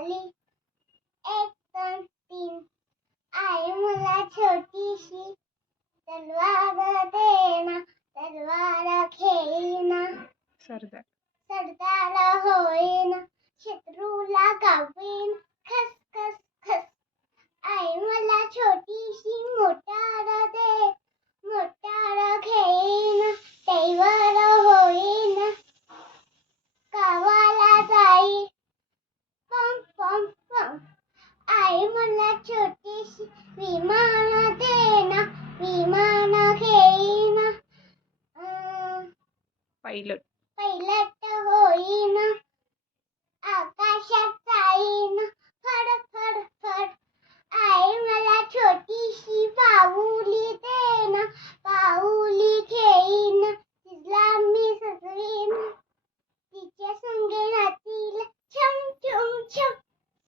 झाली एक दोन तीन आई मला छोटीशी तलवार देना तलवार खेळीना सरदार सरदार होईन मला छोटीशी विमान देना विमान घेईन. पायलट. पायलट होईन.